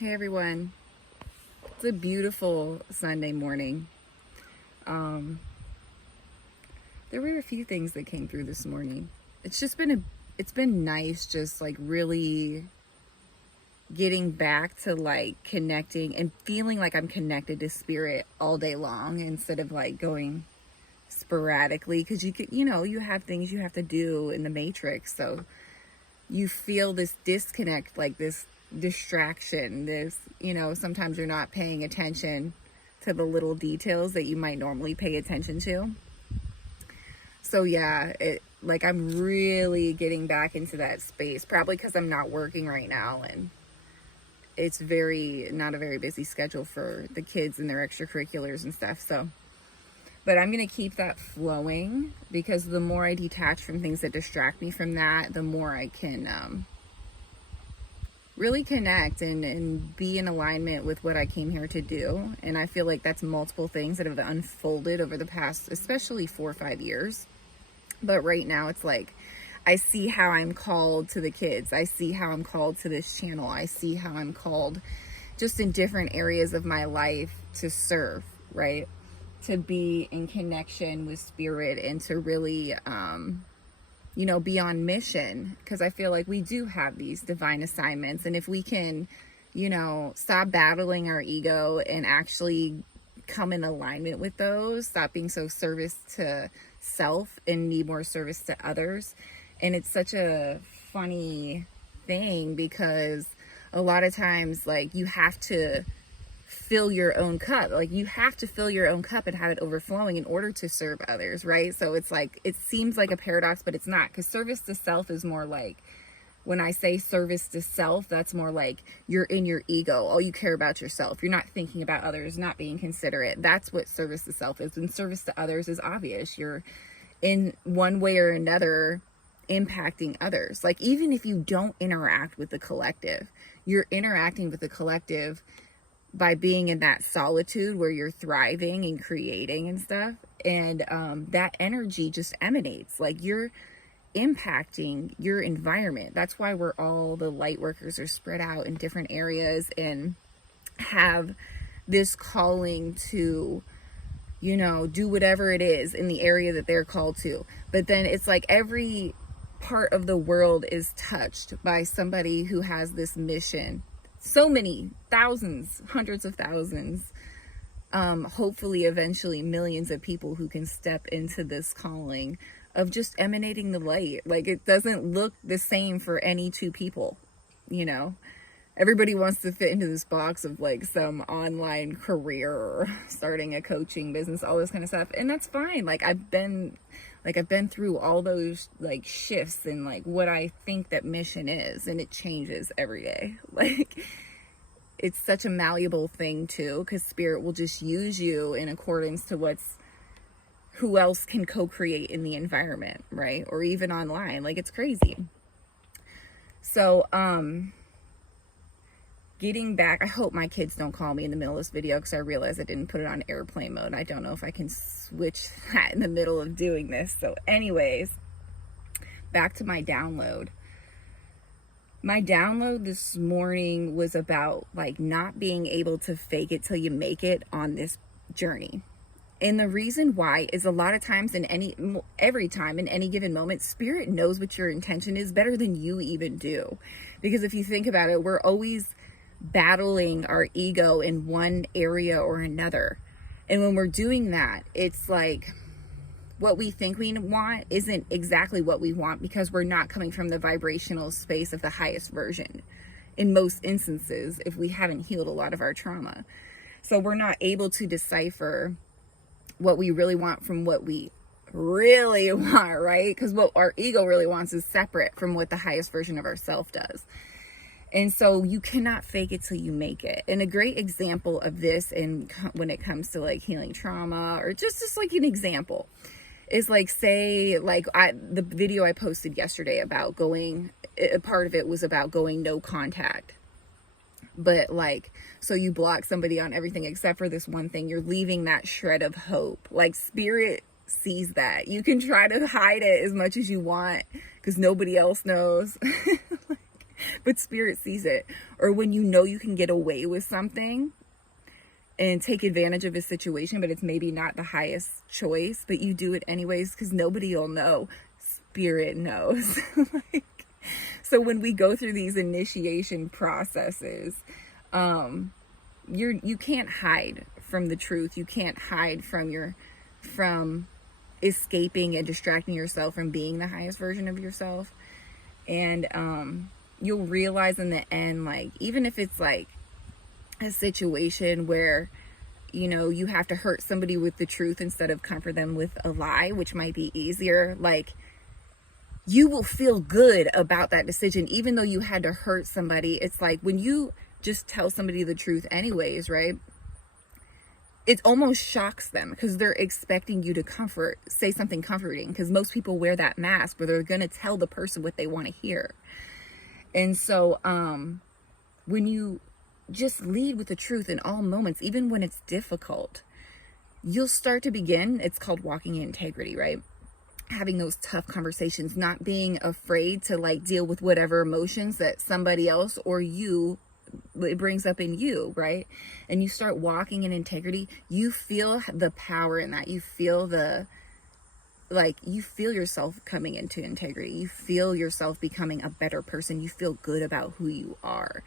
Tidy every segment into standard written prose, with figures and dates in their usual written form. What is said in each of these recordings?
Hey everyone. It's a beautiful Sunday morning. Um, there were a few things that came through this morning. It's been nice just like really getting back to like connecting and feeling like I'm connected to spirit all day long instead of like going sporadically, because you have things you have to do in the matrix, so you feel this disconnect, like this distraction, sometimes you're not paying attention to the little details that you might normally pay attention to. So yeah, I'm really getting back into that space, probably because I'm not working right now, and it's not a very busy schedule for the kids and their extracurriculars and stuff. So but I'm going to keep that flowing, because the more I detach from things that distract me from that, the more I can really connect and be in alignment with what I came here to do. And I feel like that's multiple things that have unfolded over the past, especially 4 or 5 years. But right now it's like, I see how I'm called to the kids. I see how I'm called to this channel. I see how I'm called just in different areas of my life to serve, right? To be in connection with spirit and to really, be on mission. Because I feel like we do have these divine assignments. And if we can, stop battling our ego and actually come in alignment with those, stop being so service to self and need more service to others. And it's such a funny thing, because a lot of times, like, you have to fill your own cup. Like, you have to fill your own cup and have it overflowing in order to serve others, right? So it's like, it seems like a paradox, but it's not, because service to self is more like, when I say service to self, that's more like you're in your ego. All you care about yourself. You're not thinking about others, not being considerate. That's what service to self is. And service to others is obvious. You're in one way or another impacting others. Like, even if you don't interact with the collective, you're interacting with the collective by being in that solitude where you're thriving and creating and stuff. And that energy just emanates. Like, you're impacting your environment. That's why all the light workers are spread out in different areas and have this calling to, do whatever it is in the area that they're called to. But then it's like every part of the world is touched by somebody who has this mission. So many thousands, hundreds of thousands, hopefully eventually millions of people who can step into this calling of just emanating the light. Like, it doesn't look the same for any two people. Everybody wants to fit into this box of like some online career or starting a coaching business, all this kind of stuff. And that's fine. I've been through all those like shifts in like what I think that mission is, and it changes every day. Like, it's such a malleable thing too, because spirit will just use you in accordance to who else can co-create in the environment, right? Or even online. Like, it's crazy. So, getting back, I hope my kids don't call me in the middle of this video, because I realized I didn't put it on airplane mode. I don't know if I can switch that in the middle of doing this. So anyways, back to my download. My download this morning was about like not being able to fake it till you make it on this journey. And the reason why is a lot of times every time in any given moment, spirit knows what your intention is better than you even do. Because if you think about it, we're always battling our ego in one area or another. And when we're doing that, it's like what we think we want isn't exactly what we want, because we're not coming from the vibrational space of the highest version in most instances, if we haven't healed a lot of our trauma. So we're not able to decipher what we really want from what we really want, right? Because what our ego really wants is separate from what the highest version of ourself does. And so you cannot fake it till you make it. And a great example of this, when it comes to like healing trauma, or just like an example, is like, say, like the video I posted yesterday about a part of it was about going no contact. But like, so you block somebody on everything except for this one thing. You're leaving that shred of hope. Like, spirit sees that. You can try to hide it as much as you want, because nobody else knows. but spirit sees it. Or when you know you can get away with something and take advantage of a situation, but it's maybe not the highest choice, but you do it anyways because nobody will know. Spirit knows. Like, so when we go through these initiation processes, you can't hide from the truth. You can't hide from escaping and distracting yourself from being the highest version of yourself. And you'll realize in the end, like, even if it's like a situation where, you know, you have to hurt somebody with the truth instead of comfort them with a lie, which might be easier, like, you will feel good about that decision, even though you had to hurt somebody. It's like when you just tell somebody the truth anyways, right? It almost shocks them because they're expecting you to say something comforting, because most people wear that mask where they're going to tell the person what they want to hear. And so when you just lead with the truth in all moments, even when it's difficult, you'll start to begin, it's called walking in integrity, right? Having those tough conversations, not being afraid to like deal with whatever emotions that somebody else or you, it brings up in you, right? And you start walking in integrity, you feel the power in that. You feel you feel yourself coming into integrity. You feel yourself becoming a better person. You feel good about who you are.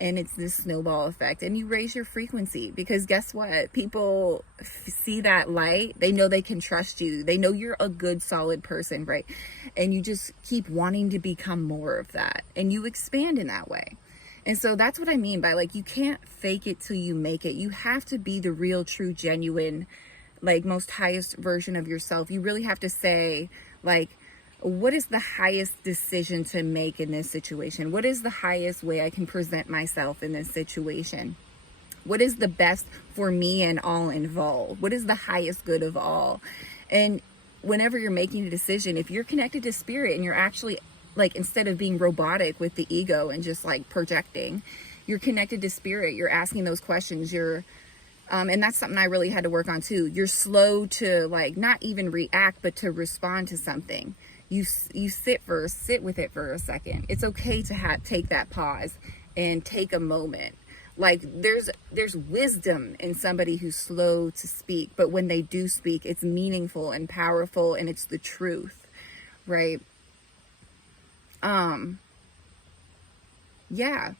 And it's this snowball effect. And you raise your frequency, because guess what? People see that light. They know they can trust you. They know you're a good, solid person, right? And you just keep wanting to become more of that. And you expand in that way. And so that's what I mean by, like, you can't fake it till you make it. You have to be the real, true, genuine, like, most highest version of yourself. You really have to say, like, what is the highest decision to make in this situation? What is the highest way I can present myself in this situation? What is the best for me and all involved? What is the highest good of all? And whenever you're making a decision, if you're connected to spirit and you're actually, like, instead of being robotic with the ego and just like projecting, you're connected to spirit, you're asking those questions, and that's something I really had to work on too. You're slow to, like, not even react, but to respond to something. You sit with it for a second. It's okay to take that pause and take a moment. Like, there's wisdom in somebody who's slow to speak, but when they do speak, it's meaningful and powerful, and it's the truth, right? Yeah,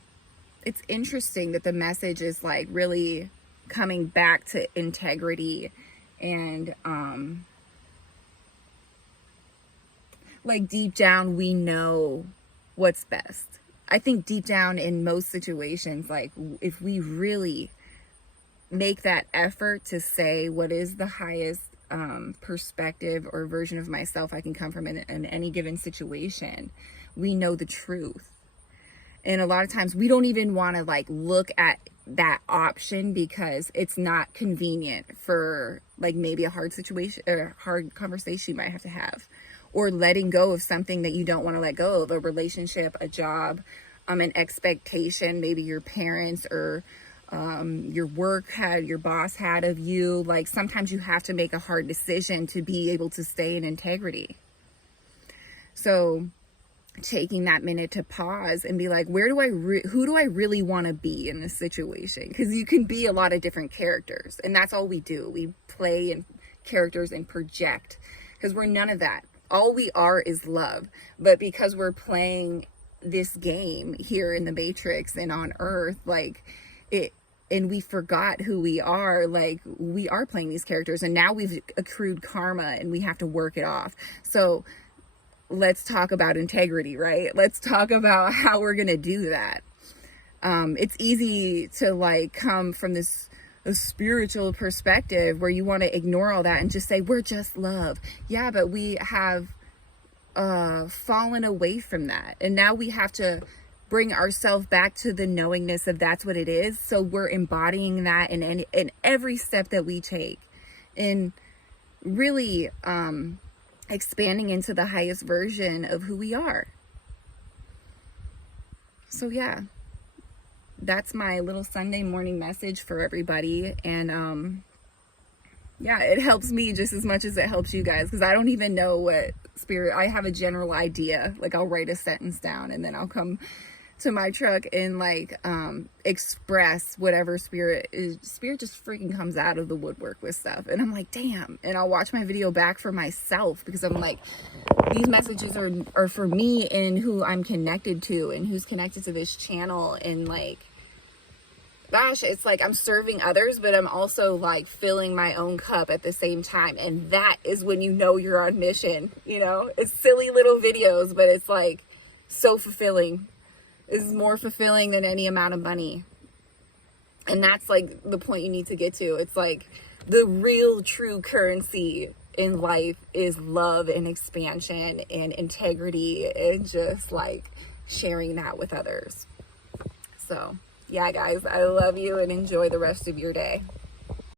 it's interesting that the message is like really coming back to integrity and like deep down we know what's best. I think deep down in most situations, like, if we really make that effort to say what is the highest perspective or version of myself I can come from in any given situation, we know the truth. And a lot of times we don't even want to, like, look at that option because it's not convenient for, like, maybe a hard situation or hard conversation you might have to have, or letting go of something that you don't want to let go of, a relationship, a job, an expectation, maybe your parents or your your boss had of you. Like, sometimes you have to make a hard decision to be able to stay in integrity. So taking that minute to pause and be like, who do I really want to be in this situation? Because you can be a lot of different characters, and that's all we do. We play in characters and project, because we're none of that. All we are is love. But because we're playing this game here in the Matrix and on Earth, like, and we forgot who we are, like, we are playing these characters, and now we've accrued karma and we have to work it off. So let's talk about integrity, right? Let's talk about how we're going to do that. It's easy to, like, come from this spiritual perspective where you want to ignore all that and just say, we're just love. Yeah, but we have fallen away from that. And now we have to bring ourselves back to the knowingness of that's what it is. So we're embodying that in every step that we take, and really expanding into the highest version of who we are. So yeah, that's my little Sunday morning message for everybody. And yeah, it helps me just as much as it helps you guys, because I don't even know what spirit, I have a general idea. Like, I'll write a sentence down and then I'll come to my truck and like express whatever spirit is. Spirit just freaking comes out of the woodwork with stuff, and I'm like, damn. And I'll watch my video back for myself, because I'm like, these messages are for me and who I'm connected to and who's connected to this channel. And like, gosh, it's like I'm serving others, but I'm also like filling my own cup at the same time. And that is when you know you're on mission. You know, it's silly little videos, but it's like so fulfilling. It's more fulfilling than any amount of money. And that's like the point you need to get to. It's like the real true currency in life is love and expansion and integrity, and just like sharing that with others. So yeah, guys, I love you, and enjoy the rest of your day.